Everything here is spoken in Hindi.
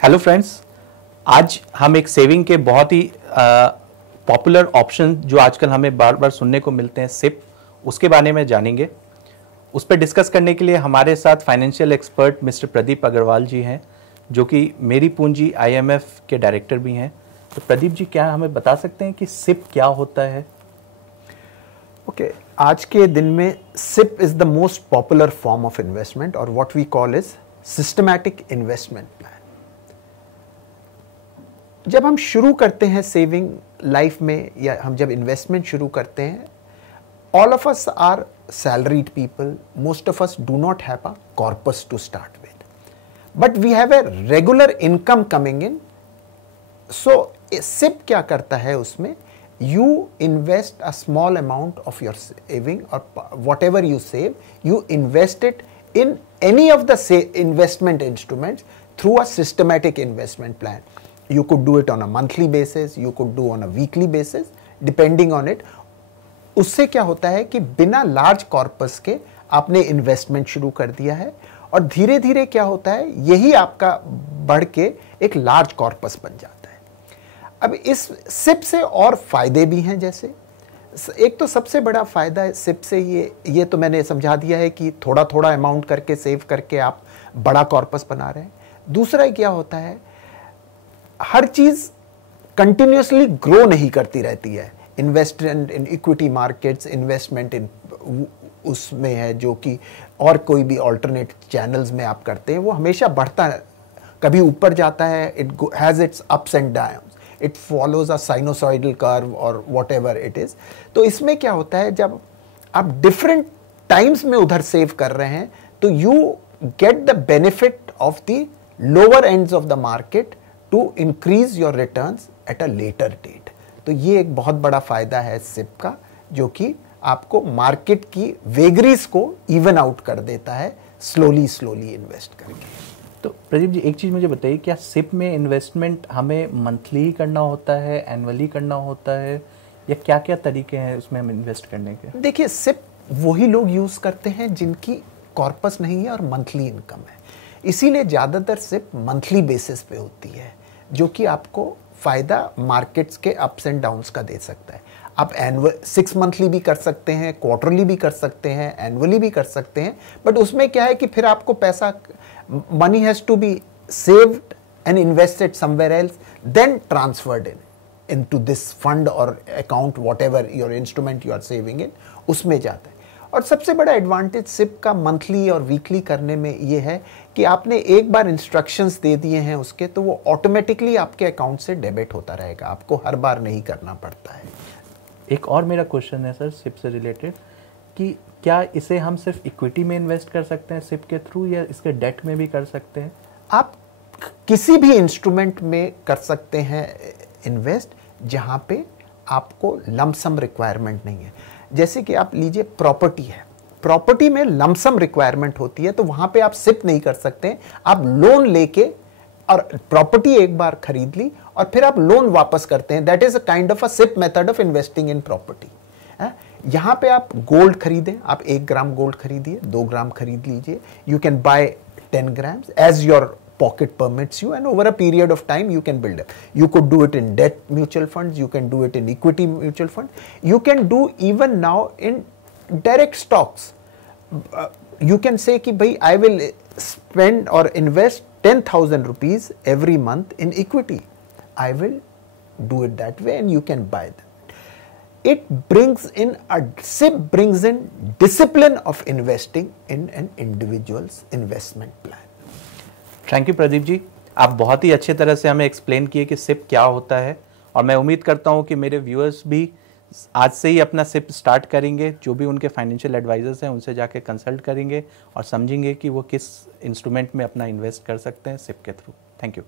हेलो फ्रेंड्स, आज हम एक सेविंग के बहुत ही पॉपुलर ऑप्शन जो आजकल हमें बार बार सुनने को मिलते हैं सिप, उसके बारे में जानेंगे। उस पर डिस्कस करने के लिए हमारे साथ financial expert mister Pradeep Agarwal ji हैं, जो कि मेरी पूंजी आईएमएफ के डायरेक्टर भी हैं। तो प्रदीप जी, क्या हमें बता सकते हैं कि सिप क्या होता है? ओके, आज के दिन में SIP is the most popular form of investment और what we call is systematic investment plan. जब हम शुरू करते हैं सेविंग लाइफ में या हम जब इन्वेस्टमेंट शुरू करते हैं, all of us are salaried people, most of us do not have a corpus to start with, but we have a regular income coming in. So SIP क्या करता है, उसमें you invest a small amount of your saving or whatever you save, you invest it in any of the investment instruments through a systematic investment plan. You could do it on a monthly basis, you could do on a weekly basis, depending on it. उससे क्या होता है कि बिना लार्ज कॉर्पस के आपने इन्वेस्टमेंट शुरू कर दिया है और धीरे धीरे क्या होता है, यही आपका बढ़ के एक लार्ज कॉर्पस बन जाता है। अब इस सिप से और फायदे भी हैं। जैसे एक तो सबसे बड़ा फायदा है सिप से ये तो मैंने समझा दिया है कि थोड़ा थोड़ा अमाउंट करके सेव करके आप बड़ा कॉर्पस बना रहे हैं। दूसरा क्या होता है, हर चीज कंटिन्यूसली ग्रो नहीं करती रहती है। Investment in equity markets, investment इन उसमें है जो कि और कोई भी ऑल्टरनेट चैनल्स में आप करते हैं, वो हमेशा बढ़ता है, कभी ऊपर जाता है, it has its ups and downs, it follows a sinusoidal curve और वॉट एवर इट इज। तो इसमें क्या होता है, जब आप डिफरेंट टाइम्स में उधर सेव कर रहे हैं तो you get the benefit of the lower ends of the market to increase your returns at a later date. तो ये एक बहुत बड़ा फायदा है सिप का, जो कि आपको मार्केट की वेगरीज को इवन आउट कर देता है स्लोली इन्वेस्ट करके। तो प्रदीप जी, एक चीज़ मुझे बताइए, क्या सिप में इन्वेस्टमेंट हमें मंथली ही करना होता है, एनुअली करना होता है, या क्या क्या तरीके हैं उसमें हम इन्वेस्ट करने के? देखिए, सिप वही लोग यूज करते हैं जिनकी कॉर्पस नहीं है और मंथली इनकम है, इसीलिए ज़्यादातर सिप मंथली बेसिस पे होती है, जो कि आपको फ़ायदा मार्केट्स के अप्स एंड डाउन्स का दे सकता है। आप एनुअल 6 मंथली भी कर सकते हैं, क्वार्टरली भी कर सकते हैं, एनुअली भी कर सकते हैं, बट उसमें क्या है कि फिर आपको पैसा, money has to be saved and invested somewhere else, then transferred into this fund or account, whatever your instrument you are saving in, उसमें जाता है। और सबसे बड़ा एडवांटेज सिप का मंथली और वीकली करने में ये है कि आपने एक बार इंस्ट्रक्शंस दे दिए हैं उसके, तो वो ऑटोमेटिकली आपके अकाउंट से डेबिट होता रहेगा, आपको हर बार नहीं करना पड़ता है। एक और मेरा क्वेश्चन है सर, सिप से रिलेटेड, कि क्या इसे हम सिर्फ इक्विटी में इन्वेस्ट कर सकते हैं सिप के थ्रू, या इसके डेट में भी कर सकते हैं? आप किसी भी इंस्ट्रूमेंट में कर सकते हैं इन्वेस्ट, जहां पे आपको लमसम रिक्वायरमेंट नहीं है। जैसे कि आप लीजिए, प्रॉपर्टी है, प्रॉपर्टी में लमसम रिक्वायरमेंट होती है, तो वहां पे आप सिप नहीं कर सकते। आप लोन लेके और प्रॉपर्टी एक बार खरीद ली और फिर आप लोन वापस करते हैं, that is a kind of a SIP method of investing in property. यहां पे आप गोल्ड खरीदें, आप 1 ग्राम गोल्ड खरीदिए, 2 ग्राम खरीद लीजिए, you can buy 10 grams as your pocket permits you, and over a period of time you can build up. You could do it in debt mutual funds, you can do it in equity mutual fund, you can do even now in direct stocks. You can say कि भाई I will spend or invest 10,000 rupees every month in equity. I will do it that way and you can buy them. It brings in SIP brings in discipline of investing in an individual's investment plan. Thank you Pradeep ji, आप बहुत ही अच्छे तरह से हमें एक्सप्लेन किए कि सिप क्या होता है, और मैं उम्मीद करता हूं कि मेरे व्यूअर्स भी आज से ही अपना सिप स्टार्ट करेंगे, जो भी उनके फाइनेंशियल एडवाइजर्स हैं उनसे जाके कंसल्ट करेंगे और समझेंगे कि वो किस इंस्ट्रूमेंट में अपना इन्वेस्ट कर सकते हैं सिप के थ्रू। Thank you.